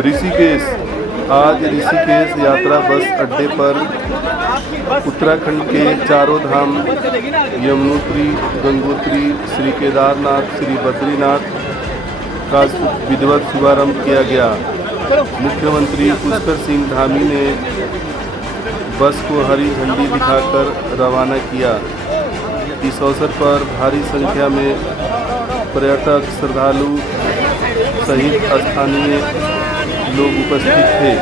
ऋषिकेश। आज ऋषिकेश यात्रा बस अड्डे पर उत्तराखंड के चारों धाम यमुनोत्री, गंगोत्री, श्री केदारनाथ, श्री बद्रीनाथ का विधिवत शुभारंभ किया गया। मुख्यमंत्री पुष्कर सिंह धामी ने बस को हरी झंडी दिखाकर रवाना किया। इस अवसर पर भारी संख्या में पर्यटक, श्रद्धालु सहित स्थानीय लोग उपस्थित थे।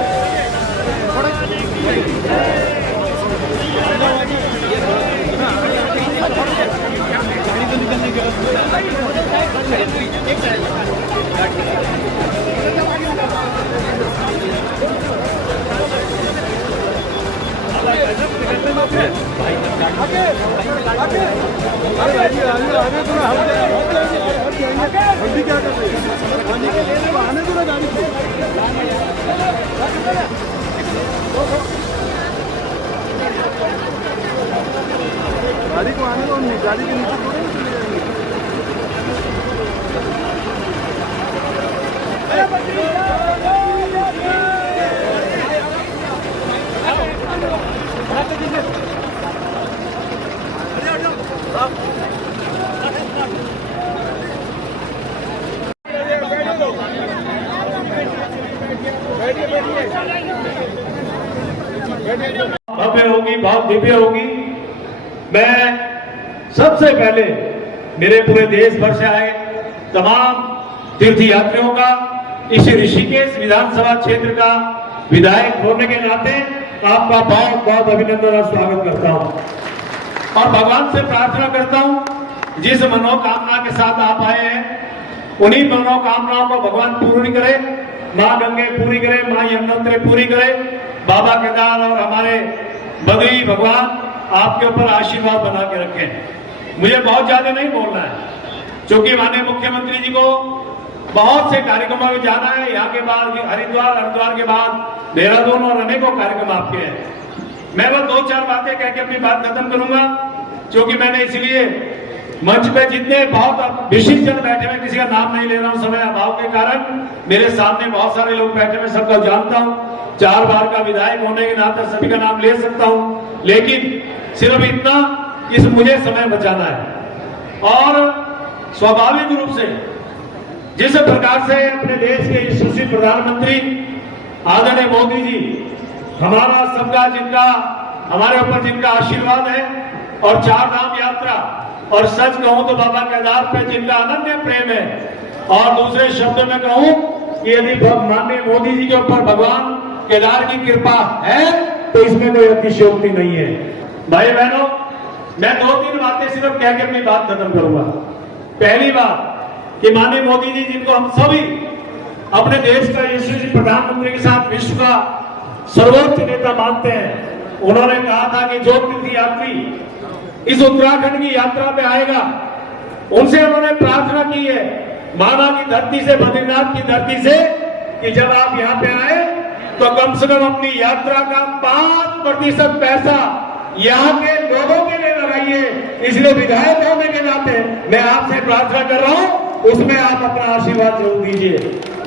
गाड़ी को आने दो, गाड़ी के नीचे थोड़ी भव्य होगी, बहुत दिव्य होगी। मैं सबसे पहले मेरे पूरे देश भर से आए तमाम तीर्थ यात्रियों का इस ऋषिकेश विधानसभा क्षेत्र का विधायक होने के नाते आपका बहुत बहुत अभिनंदन और स्वागत करता हूं और भगवान से प्रार्थना करता हूं जिस मनोकामना के साथ आप आए हैं उन्हीं मनोकामनाओं को भगवान पूरी करे, माँ गंगे पूरी करे, माँ यमुनोत्री पूरी करे, बाबा केदार और हमारे बद्री भगवान आपके ऊपर आशीर्वाद बना के रखें। मुझे बहुत ज्यादा नहीं बोलना है क्योंकि माननीय मुख्यमंत्री जी को बहुत से कार्यक्रमों में जाना है। यहाँ के बाद हरिद्वार के बाद देहरादून और अनेकों कार्यक्रम आपके हैं। मैं बस 2-4 बातें कह के अपनी बात खत्म करूंगा क्योंकि मैंने इसलिए मंच पे जितने बहुत विशिष्ट जन बैठे हुए, किसी का नाम नहीं ले रहा हूं समय अभाव के कारण, मेरे सामने बहुत सारे लोग बैठे हुए, सबका जानता हूं। 4 बार का विधायक होने के नाते सभी का नाम ले सकता हूं, लेकिन सिर्फ इतना कि मुझे समय बचाना है। और स्वाभाविक रूप से जिस प्रकार से अपने देश के यशस्वी प्रधानमंत्री आदरणीय मोदी जी हमारा सबका जिनका हमारे ऊपर जिनका आशीर्वाद है और 4 धाम यात्रा और सच कहूं तो बाबा केदार पे जिनका अनन्य प्रेम है और दूसरे शब्दों में कहूं कि यदि माननीय मोदी जी के ऊपर भगवान केदार की कृपा है तो इसमें कोई अतिशयोक्ति नहीं है। भाई बहनों, मैं 2-3 बातें सिर्फ कह के अपनी बात खत्म करूंगा। पहली बात कि माननीय मोदी जी जिनको हम सभी अपने देश का यशस्वी प्रधानमंत्री के साथ विश्व का सर्वोच्च नेता मानते हैं, उन्होंने कहा था कि जो तीर्थ यात्री इस उत्तराखंड की यात्रा पे आएगा उनसे उन्होंने प्रार्थना की है माना की धरती से, बद्रीनाथ की धरती से, कि जब आप यहाँ पे आए तो कम से कम अपनी यात्रा का 5% पैसा यहाँ के लोगों के लिए लगाइए। इसलिए विधायक होने के नाते मैं आपसे प्रार्थना कर रहा हूँ, उसमें आप अपना आशीर्वाद जरूर दीजिए।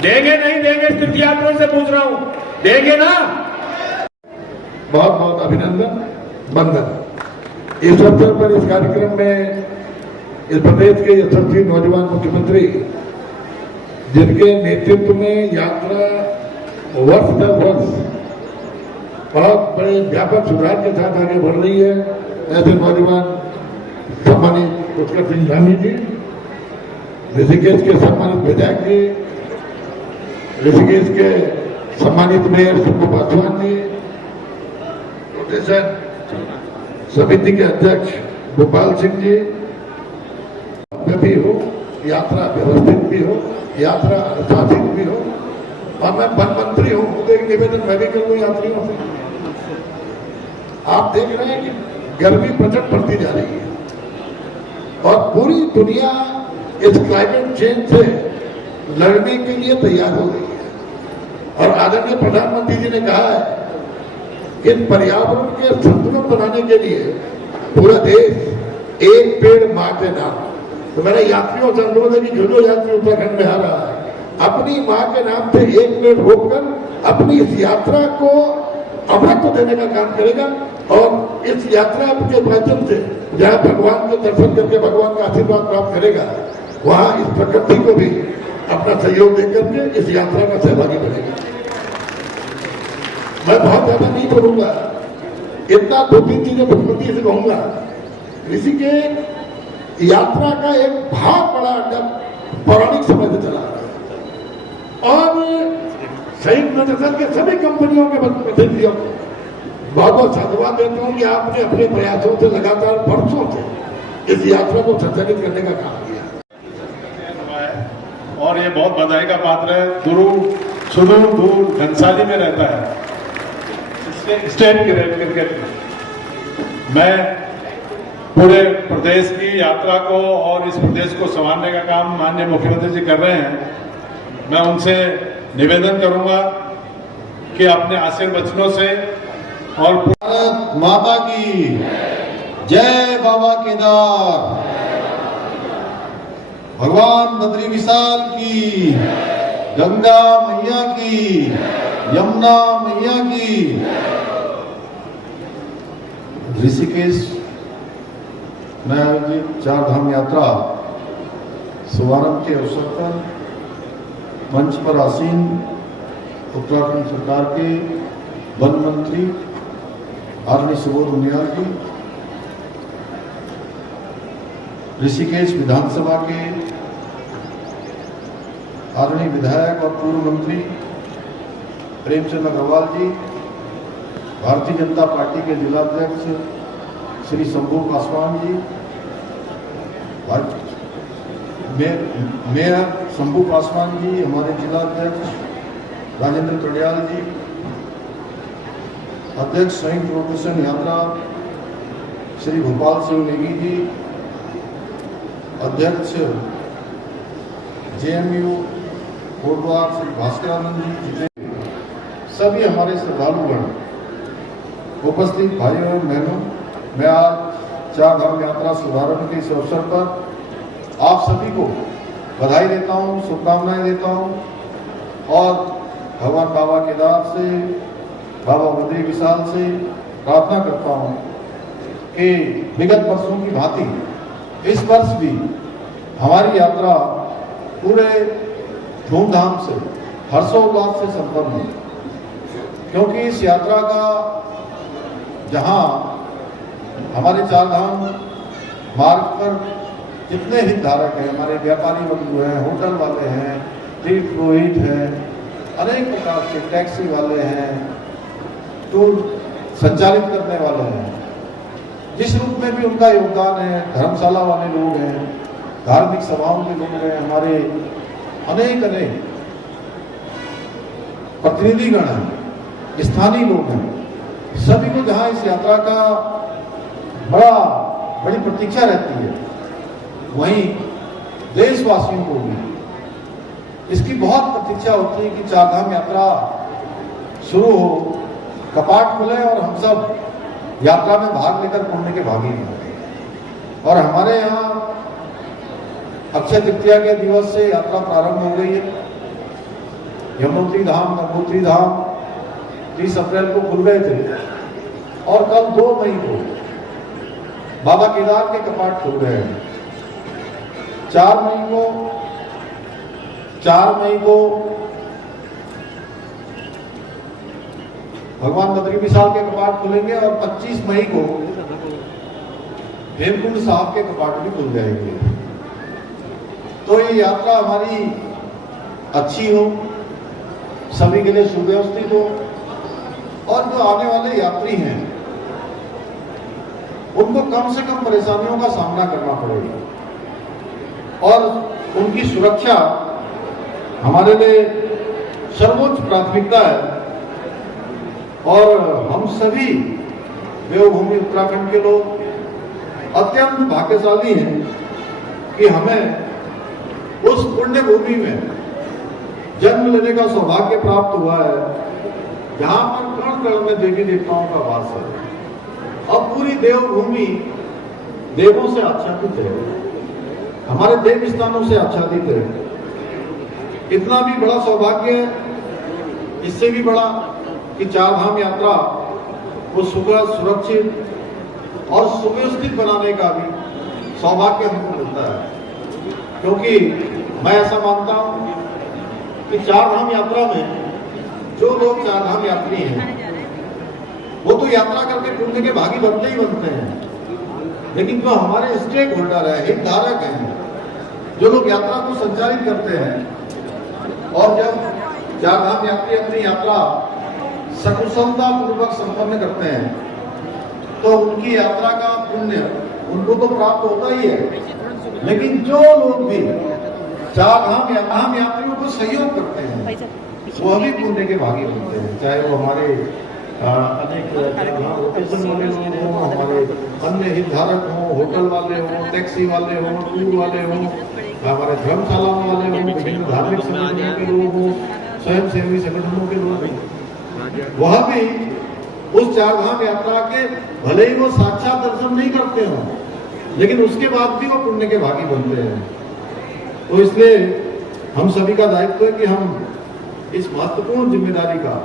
देंगे नहीं देंगे, तीर्थ यात्रियों से पूछ रहा हूँ, देंगे ना? बहुत बहुत अभिनंदन, वंदन। इस अवसर पर इस कार्यक्रम में इस प्रदेश के यशस्वी नौजवान मुख्यमंत्री जिनके नेतृत्व में यात्रा वर्ष दर वर्ष बहुत बड़े व्यापक सुधार के साथ आगे बढ़ रही है, ऐसे नौजवान सम्मानित पुष्कर सिंह धामी जी, ऋषिकेश के सम्मानित विधायक जी, ऋषिकेश के सम्मानित मेयर सुब्बू पासवान जी, समिति के अध्यक्ष गोपाल सिंह जी, भी हो, यात्रा व्यवस्थित भी हो, यात्रा अनुशासित भी हो। और मैं वन मंत्री हूं तो एक निवेदन मैं भी करूं यात्रियों से। आप देख रहे हैं कि गर्मी प्रचंड बढ़ती जा रही है और पूरी दुनिया इस क्लाइमेट चेंज से लड़ने के लिए तैयार हो रही है और आदरणीय प्रधानमंत्री जी ने कहा है कि पर्यावरण के संतुलन बनाने के लिए पूरा देश एक पेड़ माँ के नाम। तो मेरे यात्रियों से अनुरोध है कि जो यात्री उत्तराखंड में आ रहा है अपनी मां के नाम से 1 मिनट रोककर अपनी इस यात्रा को अमृत देने का काम करेगा और इस यात्रा के माध्यम से जहां भगवान के दर्शन करके भगवान का आशीर्वाद प्राप्त करेगा, वहां इस प्रकृति को भी अपना सहयोग देकर के इस यात्रा का सहभागी बनेगा। मैं बहुत ज्यादा नहीं बोलूंगा, इतना 2-3 चीजें मुख्यमंत्री से कहूंगा। ऋषि के यात्रा का एक बहुत बड़ा अड्डा पौराणिक समय से चला और संयुक्त निदेशक के सभी कंपनियों के प्रतिनिधियों को बहुत बहुत साधुवाद देता हूं कि आपने अपने प्रयासों से लगातार वर्षों से इस यात्रा को संचालित करने का काम किया और ये बहुत बधाई का पात्र है। सुदूर दूर घनसाली में रहता है, स्टेट क्रिकेट। मैं पूरे प्रदेश की यात्रा को और इस प्रदेश को संभालने का काम माननीय मुख्यमंत्री जी कर रहे हैं। मैं उनसे निवेदन करूंगा कि अपने आशीर्वचनों से और भारत माता की जय, बाबा केदार, भगवान बद्री विशाल की, गंगा मैया की, यमुना मैया की। ऋषिकेश में आयोजित 4 धाम यात्रा शुभारंभ के अवसर पर मंच पर आसीन उत्तराखंड सरकार के वन मंत्री आदरणीय सुबोध उनियाल जी, ऋषिकेश विधानसभा के आदरणीय विधायक और पूर्व मंत्री प्रेमचंद अग्रवाल जी, भारतीय जनता पार्टी के जिलाध्यक्ष श्री शंभू पासवान जी, मेयर शंभू पासवान जी, हमारे जिलाध्यक्ष राजेंद्र कड़ियाल जी, अध्यक्ष संयुक्त प्रोटेशन यात्रा श्री भोपाल सिंह नेगी जी, अध्यक्ष जेएमयू कोटद्वार श्री भास्करानंद जी, जितने सभी हमारे श्रद्धालुगण, उपस्थित भाइयों एवं बहनों, मैं आज 4 धाम यात्रा शुभारंभ के इस अवसर पर आप सभी को बधाई देता हूं, शुभकामनाएं देता हूं और भगवान बाबा केदार से, बाबा बद्री विशाल से प्रार्थना करता हूं कि विगत वर्षों की भांति इस वर्ष भी हमारी यात्रा पूरे धूमधाम से, हर्षोल्लास से संपन्न हो, क्योंकि इस यात्रा का जहां हमारे 4 धाम मार्ग पर जितने हितधारक हैं, हमारे व्यापारी बंधु हैं, होटल वाले हैं, तीर्थ पुरोहित हैं, अनेक प्रकार के टैक्सी वाले हैं, टूर संचालित करने वाले हैं, जिस रूप में भी उनका योगदान है, धर्मशाला वाले लोग हैं, धार्मिक सभाओं के लोग हैं, हमारे अनेक प्रतिनिधिगण हैं, स्थानीय लोग हैं, सभी को जहां इस यात्रा का बड़ी प्रतीक्षा रहती है, वहीं देशवासियों को भी इसकी बहुत प्रतीक्षा होती है कि 4 धाम यात्रा शुरू हो, कपाट खुले और हम सब यात्रा में भाग लेकर पुण्य के भागी हों। और हमारे यहाँ अक्षय तृतीया के दिवस से यात्रा प्रारंभ हो गई है। यमुनोत्री धाम, गंगोत्री धाम 30 अप्रैल को खुल गए थे और कल 2 मई को बाबा केदार के कपाट खुल गए हैं। 4 मई को भगवान बद्री विशाल के कपाट खुलेंगे और 25 मई को हेमकुंड साहब के कपाट भी खुल जाएंगे। तो ये यात्रा हमारी अच्छी हो, सभी के लिए सुव्यवस्थित हो और जो आने वाले यात्री हैं उनको कम से कम परेशानियों का सामना करना पड़ेगा और उनकी सुरक्षा हमारे लिए सर्वोच्च प्राथमिकता है। और हम सभी देवभूमि उत्तराखंड के लोग अत्यंत भाग्यशाली हैं कि हमें उस पुण्य भूमि में जन्म लेने का सौभाग्य प्राप्त हुआ है जहां पर कण कण में देवी देवताओं का वास है। अब पूरी देवभूमि देवों से आच्छादित है, हमारे देव स्थानों से आच्छादित है। इतना भी बड़ा सौभाग्य है, इससे भी बड़ा कि चार धाम यात्रा को सुरक्षित और सुव्यवस्थित बनाने का भी सौभाग्य हमको मिलता है। क्योंकि मैं ऐसा मानता हूं कि चार धाम यात्रा में जो लोग चार धाम यात्री हैं वो तो यात्रा करके पुण्य के भागी बनते ही बनते हैं, लेकिन जो हमारे स्टेक होल्डर है, हितधारक हैं, जो लोग यात्रा को संचालित करते हैं, और जब चार धाम यात्री अपनी यात्रा सकुशलता पूर्वक संपन्न करते हैं तो उनकी यात्रा का पुण्य उनको तो प्राप्त होता ही है, लेकिन जो लोग भी चार धाम यात्रियों को सहयोग करते हैं वो भी पुण्य के भागी बनते हैं। चाहे वो हमारे अनेक लोकेशन वाले लोग हों, हमारे अन्य हितधारक हों, होटल वाले हों, टैक्सी वाले हों, टूर वाले हों, हमारे धर्मशाला वाले हों, विभिन्न धार्मिक संगठनों के लोग हों, स्वयंसेवी संगठनों के लोग, वह भी उस चार धाम यात्रा के भले ही वो साक्षात दर्शन नहीं करते हों, लेकिन उसके बाद भी वो पुण्य के भागी बनते हैं। तो इसलिए हम सभी का दायित्व है कि हम इस महत्वपूर्ण जिम्मेदारी का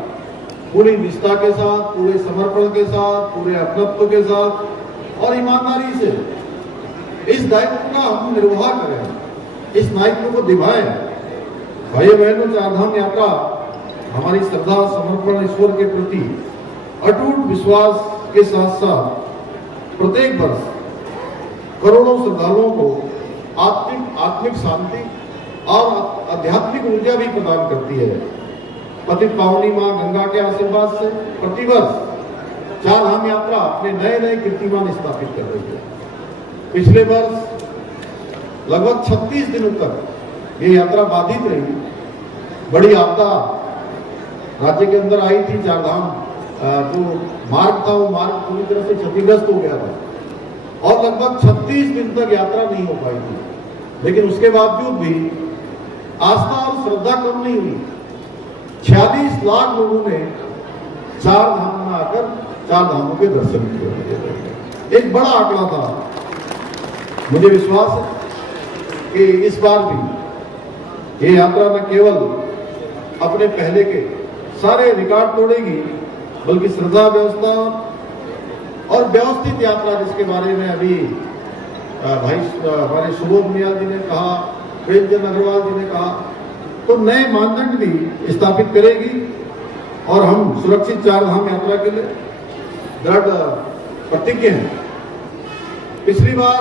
पूरी निष्ठा के साथ, पूरे समर्पण के साथ, पूरे अपनत्व के साथ और ईमानदारी से इस दायित्व का हम निर्वाह करें, इस दायित्व को निभाएं। भाई बहनों, चार धाम यात्रा हमारी श्रद्धा, समर्पण, ईश्वर के प्रति अटूट विश्वास के साथ साथ प्रत्येक वर्ष करोड़ों श्रद्धालुओं को आत्मिक शांति और आध्यात्मिक ऊर्जा भी प्रदान करती है। पतित पावनी मां गंगा के आशीर्वाद से प्रतिवर्ष चार धाम यात्रा अपने नए नए कीर्तिमान स्थापित कर रही है। पिछले वर्ष लगभग 36 दिनों तक ये यात्रा बाधित रही। बड़ी आपदा राज्य के अंदर आई थी। चार धाम जो मार्ग था वो मार्ग पूरी तरह से क्षतिग्रस्त हो गया था और लगभग 36 दिन तक यात्रा नहीं हो पाई थी, लेकिन उसके बावजूद भी आस्था और श्रद्धा कम नहीं हुई। 46 लाख लोगों ने चार धाम में आकर चार धामों के दर्शन किए। एक बड़ा आंकड़ा था। मुझे विश्वास है कि इस बार भी ये यात्रा न केवल अपने पहले के सारे रिकॉर्ड तोड़ेगी, बल्कि श्रद्धा, व्यवस्था और व्यवस्थित यात्रा, जिसके बारे में अभी भाई हमारे सुबोध मियाँ जी ने कहा, प्रेमचंद अग्रवाल जी ने कहा, तो नए मानदंड भी स्थापित करेगी और हम सुरक्षित चार धाम यात्रा के लिए दृढ़ प्रतिज्ञ हैं। पिछली बार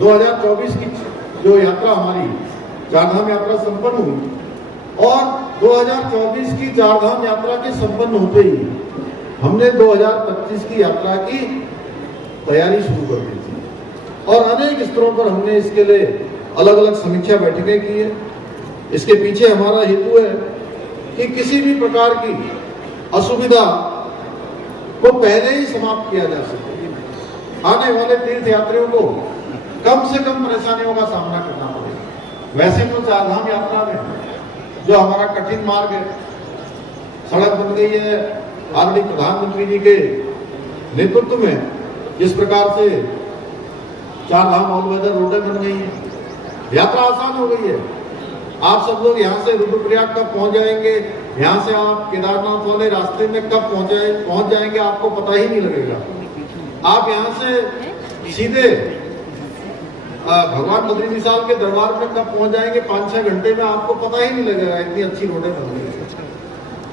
2024 की जो यात्रा हमारी चार धाम यात्रा संपन्न हुई और 2024 की चार धाम यात्रा के संपन्न होते ही हमने 2025 की यात्रा की तैयारी शुरू कर दी थी और अनेक स्तरों पर हमने इसके लिए अलग अलग समीक्षा बैठकें की है। इसके पीछे हमारा हेतु है कि किसी भी प्रकार की असुविधा को पहले ही समाप्त किया जा सके, आने वाले तीर्थ यात्रियों को कम से कम परेशानियों का सामना करना पड़े। वैसे तो चार धाम यात्रा में जो हमारा कठिन मार्ग है, सड़क बन गई है। आदरणीय प्रधानमंत्री जी के नेतृत्व में जिस प्रकार से चार धाम ऑल वेदर रोडें बन गई है, यात्रा आसान हो गई है। आप सब लोग यहाँ से रुद्रप्रयाग कब पहुंच जाएंगे, यहाँ से आप केदारनाथ वाले रास्ते में कब पहुंच जाएंगे, आपको पता ही नहीं लगेगा। आप यहाँ से सीधे भगवान बद्री विशाल के दरबार में कब पहुंच जाएंगे, 5-6 घंटे में, आपको पता ही नहीं लगेगा। इतनी अच्छी रोडें बन गई है।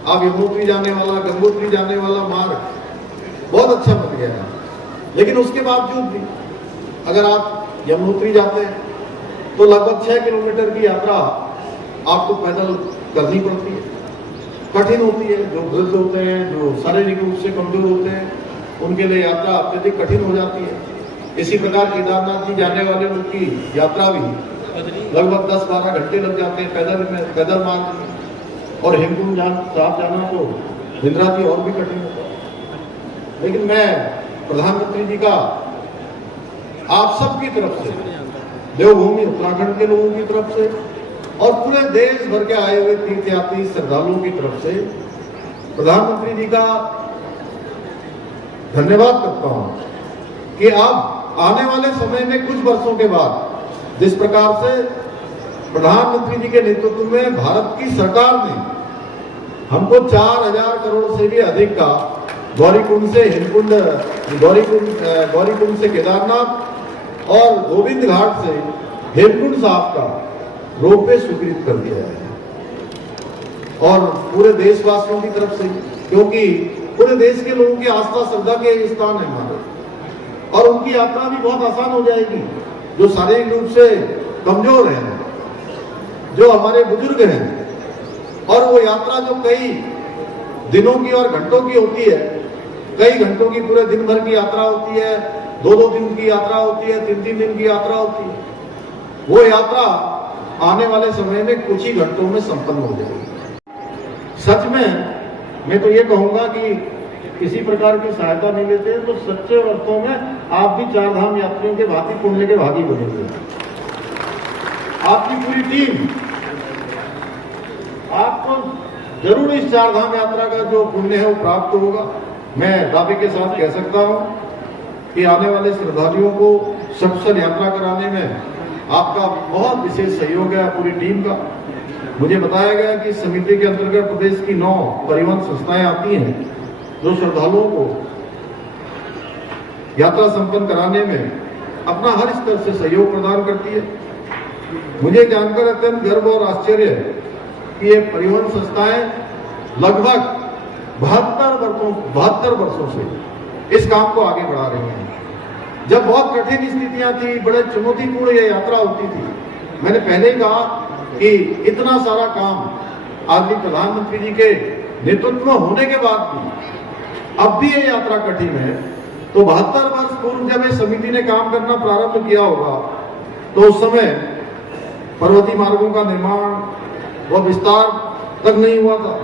आप यमुनोत्री जाने वाला, गंगोत्री जाने वाला मार्ग बहुत अच्छा बन गया है। लेकिन उसके बावजूद भी अगर आप यमुनोत्री जाते हैं तो लगभग 6 किलोमीटर की यात्रा आपको पैदल करनी पड़ती है, कठिन होती है। जो वृद्ध होते हैं, जो शारीरिक रूप से कमजोर होते हैं, उनके लिए यात्रा अत्यधिक कठिन हो जाती है। इसी प्रकार केदारनाथ जी जाने वाले लोग की यात्रा भी लगभग 10-12 घंटे लग जाते हैं पैदल मार्ग में, और हेमकुंड साहब जाना तो निद्राती और भी कठिन होता है। लेकिन मैं प्रधानमंत्री जी का आप सबकी तरफ से, देवभूमि उत्तराखंड के लोगों की तरफ से और पूरे देश भर के आए हुए तीर्थयात्री श्रद्धालुओं की तरफ से प्रधानमंत्री जी का धन्यवाद करता हूं कि आप आने वाले समय में कुछ वर्षों के बाद जिस प्रकार से प्रधानमंत्री जी के नेतृत्व में भारत की सरकार ने हमको 4000 करोड़ से भी अधिक का गौरीकुंड से हिमकुंड, गौरीकुंड से केदारनाथ और गोविंद घाट से हेमकुंड साहब का रोपवे स्वीकृत कर दिया है। और पूरे देशवासियों की तरफ से, क्योंकि पूरे देश के लोगों की आस्था श्रद्धा के स्थान है हमारे, और उनकी यात्रा भी बहुत आसान हो जाएगी। जो शारीरिक रूप से कमजोर हैं, जो हमारे बुजुर्ग हैं, और वो यात्रा जो कई दिनों की और घंटों की होती है, कई घंटों की पूरे दिन भर की यात्रा होती है, 2-2 दिन की यात्रा होती है, 3-3 दिन की यात्रा होती है, वो यात्रा आने वाले समय में कुछ ही घंटों में संपन्न हो जाएगी। सच में मैं तो ये कहूंगा कि किसी प्रकार की सहायता नहीं लेते हैं तो सच्चे अर्थों में आप भी 4 धाम यात्रियों के भांति पुण्य के भागी बनेंगे। आपकी पूरी टीम आपको जरूर इस 4 धाम यात्रा का जो पुण्य है वो प्राप्त होगा। मैं दावे के साथ कह सकता हूं कि आने वाले श्रद्धालुओं को सकुशल यात्रा कराने में आपका बहुत विशेष सहयोग है, पूरी टीम का। मुझे बताया गया कि समिति के अंतर्गत प्रदेश की 9 परिवहन संस्थाएं आती हैं जो श्रद्धालुओं को यात्रा संपन्न कराने में अपना हर स्तर से सहयोग प्रदान करती है। मुझे जानकर अत्यंत गर्व और आश्चर्य है कि ये परिवहन संस्थाएं लगभग 72 वर्षों से इस काम को आगे बढ़ा रही हैं। जब बहुत कठिन स्थितियां थी, बड़े चुनौतीपूर्ण ये यात्रा होती थी, मैंने पहले ही कहा कि इतना सारा काम आदरणीय प्रधानमंत्री जी के नेतृत्व में होने के बाद भी अब भी ये यात्रा कठिन है। तो 72 वर्ष पूर्व जब इस समिति ने काम करना प्रारंभ किया होगा तो उस समय पर्वतीय मार्गों का निर्माण व विस्तार तक नहीं हुआ था।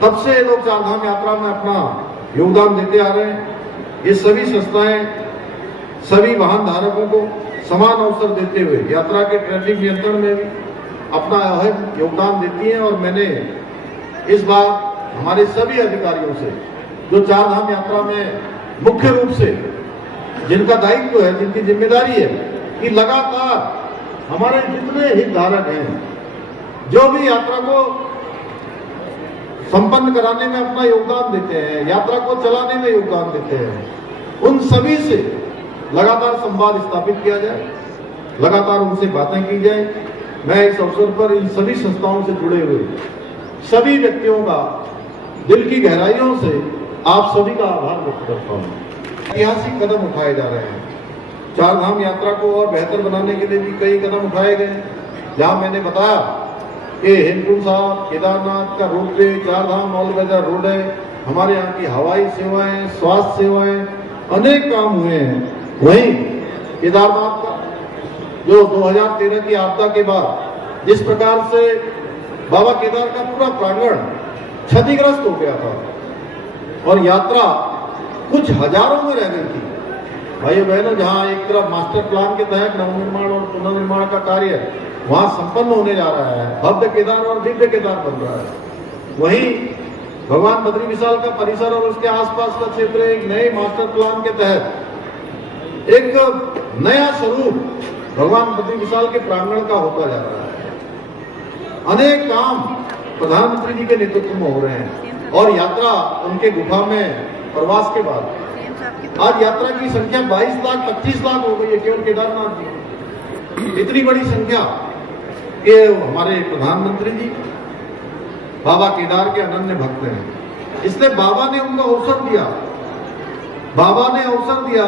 तब से लोग 4 धाम यात्रा में अपना योगदान देते आ रहे हैं। ये सभी संस्थाएं सभी वाहन धारकों को समान अवसर देते हुए यात्रा के ट्रैफिक नियंत्रण में भी अपना अहम योगदान देती हैं। और मैंने इस बार हमारे सभी अधिकारियों से जो 4 धाम यात्रा में मुख्य रूप से जिनका दायित्व है, जिनकी जिम्मेदारी है, कि लगातार हमारे जितने हितधारक हैं जो भी यात्रा को संपन्न कराने में अपना योगदान देते हैं, यात्रा को चलाने में योगदान देते हैं, उन सभी से लगातार संवाद स्थापित किया जाए, लगातार उनसे बातें की जाए। मैं इस अवसर पर इन सभी संस्थाओं से जुड़े हुए सभी व्यक्तियों का दिल की गहराइयों से आप सभी का आभार व्यक्त करता हूँ। ऐतिहासिक कदम उठाए जा रहे हैं। 4 धाम यात्रा को और बेहतर बनाने के लिए भी कई कदम उठाए गए। जहां मैंने बताया कि हेमकुंड साहब, केदारनाथ का रोपवे, 4 धाम मॉल बाजार रोड है, हमारे यहाँ की हवाई सेवाएं, स्वास्थ्य सेवाएं, अनेक काम हुए हैं। वहीं केदारनाथ का जो 2013 की आपदा के बाद जिस प्रकार से बाबा केदार का पूरा प्रांगण क्षतिग्रस्त हो गया था और यात्रा कुछ हजारों में रह गई थी। भाइयों बहनों, जहां एक तरफ मास्टर प्लान के तहत नवनिर्माण और पुनर्निर्माण का कार्य वहां संपन्न होने जा रहा है, भव्य केदार और दिव्य केदार बन रहा है, वहीं भगवान बद्री विशाल का परिसर और उसके आसपास का क्षेत्र एक नए मास्टर प्लान के तहत एक नया स्वरूप भगवान बद्री विशाल के प्रांगण का होता जा रहा है। अनेक काम प्रधानमंत्री जी के नेतृत्व में हो रहे हैं और यात्रा उनके गुफा में प्रवास के बाद आज यात्रा की संख्या 22 लाख 25 लाख हो गई है केवल केदारनाथ जी। इतनी बड़ी संख्या कि हमारे प्रधानमंत्री जी बाबा केदार के अनन्य भक्त हैं। इसलिए बाबा ने उनको अवसर दिया, बाबा ने अवसर दिया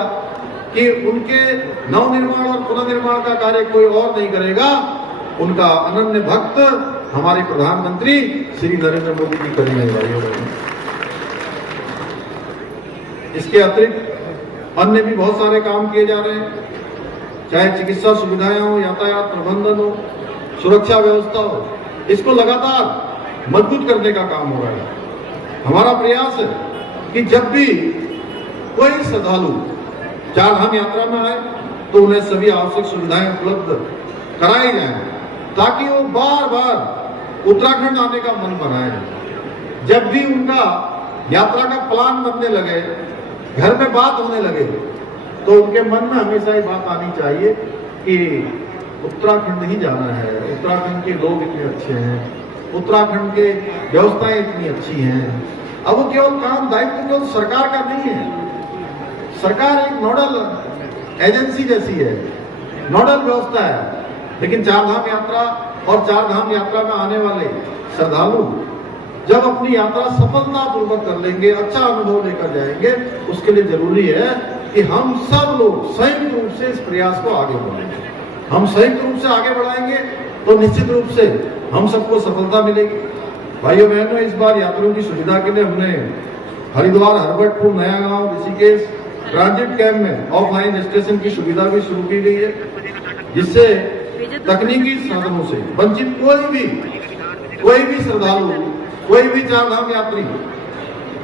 कि उनके नवनिर्माण और पुनर्निर्माण का कार्य कोई और नहीं करेगा, उनका अनन्य भक्त हमारे प्रधानमंत्री श्री नरेंद्र मोदी जी करेंगे। भाइयों इसके अतिरिक्त अन्य भी बहुत सारे काम किए जा रहे हैं, चाहे चिकित्सा सुविधाएं हो, यातायात प्रबंधन हो, सुरक्षा व्यवस्था हो, इसको लगातार मजबूत करने का काम हो रहा है। हमारा प्रयास है कि जब भी कोई श्रद्धालु 4 धाम यात्रा में आए तो उन्हें सभी आवश्यक सुविधाएं उपलब्ध कराई जाए ताकि वो बार बार उत्तराखंड आने का मन बनाए। जब भी उनका यात्रा का प्लान बनने लगे, घर में बात होने लगे, तो उनके मन में हमेशा ये बात आनी चाहिए कि उत्तराखंड ही जाना है, उत्तराखंड के लोग इतने अच्छे हैं, उत्तराखंड के व्यवस्थाएं इतनी अच्छी हैं। अब वो केवल काम दायित्व केवल सरकार का नहीं है। सरकार एक नोडल एजेंसी जैसी है, नोडल व्यवस्था है, लेकिन चारधाम यात्रा और चारधाम यात्रा में आने वाले श्रद्धालु जब अपनी यात्रा सफलतापूर्वक कर लेंगे, अच्छा अनुभव लेकर जाएंगे, उसके लिए जरूरी है कि हम सब लोग संयुक्त रूप से इस प्रयास को आगे बढ़ाएंगे। हम संयुक्त रूप से आगे बढ़ाएंगे तो निश्चित रूप से हम सबको सफलता मिलेगी। भाइयों बहनों, इस बार यात्रियों की सुविधा के लिए हमने हरिद्वार, हरबटपुर, नया गांव, ऋषिकेश ट्रांजिट कैंप में ऑफलाइन रजिस्ट्रेशन की सुविधा भी शुरू की गई है, जिससे तकनीकी साधनों से वंचित कोई भी श्रद्धालु, कोई भी चारधाम यात्री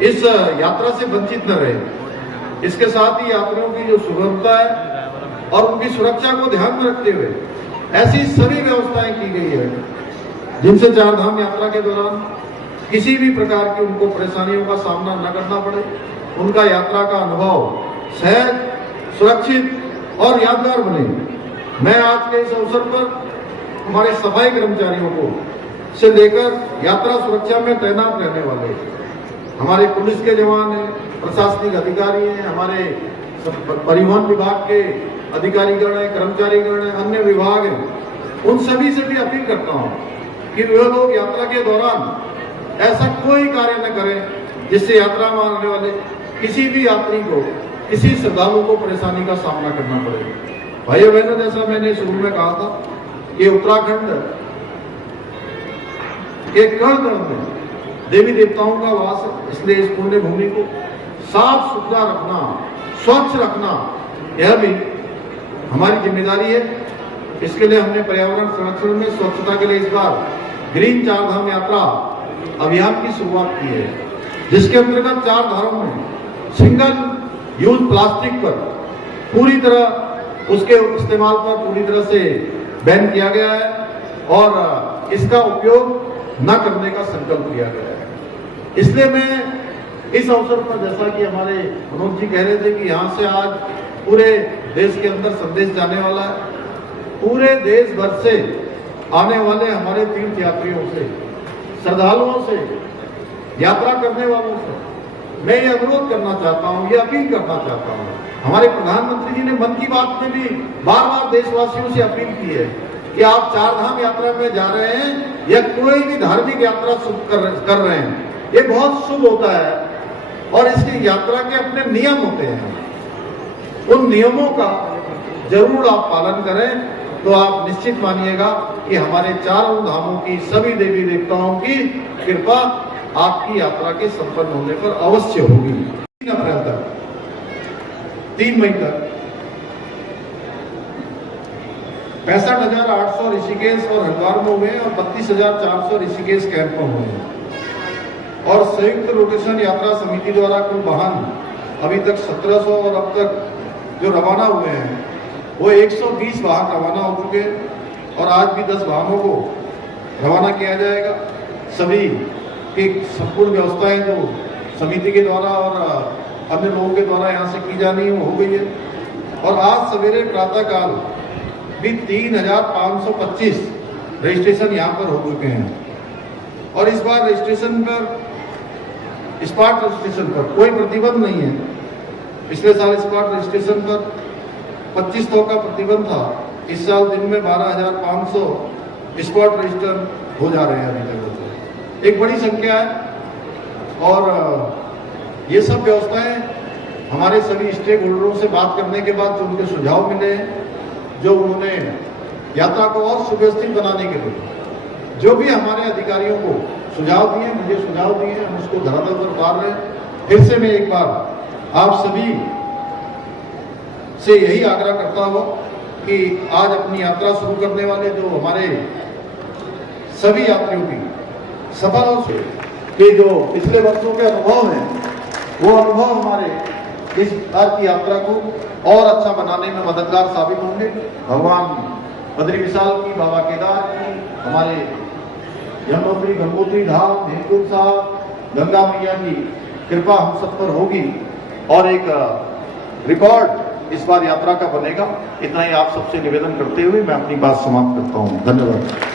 इस यात्रा से वंचित न रहे। इसके साथ ही यात्रियों की जो सुगमता है और उनकी सुरक्षा को ध्यान में रखते हुए ऐसी सभी व्यवस्थाएं की गई है जिनसे चारधाम यात्रा के दौरान किसी भी प्रकार की उनको परेशानियों का सामना न करना पड़े, उनका यात्रा का अनुभव सहज, सुरक्षित और यादगार बने। मैं आज के इस अवसर पर हमारे सफाई कर्मचारियों को से लेकर यात्रा सुरक्षा में तैनात रहने वाले हमारे पुलिस के जवान हैं, प्रशासनिक अधिकारी हैं, हमारे परिवहन विभाग के अधिकारीगण हैं, कर्मचारीगण हैं, अन्य विभाग हैं, उन सभी से भी अपील करता हूं कि वे लोग यात्रा के दौरान ऐसा कोई कार्य न करें जिससे यात्रा में आने वाले किसी भी यात्री को, किसी श्रद्धालु को परेशानी का सामना करना पड़े। भाइयों बहनों, जैसा मैंने शुरू में कहा था कि उत्तराखंड के कण कण में देवी देवताओं का वास है, इसलिए इस पुण्य भूमि को साफ सुथरा रखना, स्वच्छ रखना, यह भी हमारी जिम्मेदारी है। इसके लिए हमने पर्यावरण संरक्षण में स्वच्छता के लिए इस बार ग्रीन चारधाम यात्रा अभियान की शुरुआत की है, जिसके अंतर्गत चार धामों में सिंगल यूज प्लास्टिक पर पूरी तरह उसके इस्तेमाल पर पूरी तरह से बैन किया गया है और इसका उपयोग न करने का संकल्प लिया गया है। इसलिए मैं इस अवसर पर, जैसा कि हमारे मनोज जी कह रहे थे कि यहाँ से आज पूरे देश के अंदर संदेश जाने वाला है, पूरे देश भर से आने वाले हमारे तीर्थ यात्रियों से, श्रद्धालुओं से, यात्रा करने वालों से मैं ये अनुरोध करना चाहता हूँ, ये अपील करना चाहता हूँ। हमारे प्रधानमंत्री जी ने मन की बात में भी बार बार देशवासियों से अपील की है कि आप चारधाम यात्रा में जा रहे हैं या कोई भी धार्मिक यात्रा कर रहे हैं, ये बहुत शुभ होता है और इसकी यात्रा के अपने नियम होते हैं। उन नियमों का जरूर आप पालन करें तो आप निश्चित मानिएगा कि हमारे चारों धामों की, सभी देवी देवताओं की कृपा आपकी यात्रा के संपन्न होने पर अवश्य होगी। 3 अप्रैल तक, 3 मई तक 65,800 ऋषिकेश और हरिद्वार में हुए और 32,400 ऋषिकेश कैंप में हुए हैं। और संयुक्त रोटेशन यात्रा समिति द्वारा कुल वाहन अभी तक 1700 और अब तक जो रवाना हुए हैं वो 120 वाहन रवाना हो चुके हैं और आज भी 10 वाहनों को रवाना किया जाएगा। सभी की संपूर्ण व्यवस्थाएं जो समिति के द्वारा और अन्य लोगों के द्वारा यहाँ से की जानी है वो हो गई है। और आज सवेरे प्रातःकाल भी 3,525 रजिस्ट्रेशन यहाँ पर हो चुके हैं और इस बार रजिस्ट्रेशन पर, स्पॉट रजिस्ट्रेशन पर कोई प्रतिबंध नहीं है। पिछले साल स्पॉट रजिस्ट्रेशन पर 2500 का प्रतिबंध था, इस साल दिन में 12,500 स्पॉट रजिस्टर हो जा रहे हैं अभी तक। एक बड़ी संख्या है और ये सब व्यवस्थाएं हमारे सभी स्टेक होल्डरों से बात करने के बाद जो उनके सुझाव मिले हैं, जो उन्होंने यात्रा को और सुव्यवस्थित बनाने के लिए जो भी हमारे अधिकारियों को सुझाव दिए, मुझे सुझाव दिए, हम उसको धरातल पर उतार रहे हैं। फिर से मैं एक बार आप सभी से यही आग्रह करता हूं कि आज अपनी यात्रा शुरू करने वाले जो हमारे सभी यात्रियों की सफल हो कि जो पिछले वर्षों के अनुभव हैं वो अनुभव हमारे इस बार की यात्रा को और अच्छा बनाने में मददगार साबित होंगे। भगवान बद्री विशाल की, बाबा केदार की, हमारे यमुनोत्री गंगोत्री धाम, हेमकुंड साहब, गंगा मैया की कृपा हम सब पर होगी और एक रिकॉर्ड इस बार यात्रा का बनेगा। इतना ही आप सबसे निवेदन करते हुए मैं अपनी बात समाप्त करता हूँ। धन्यवाद।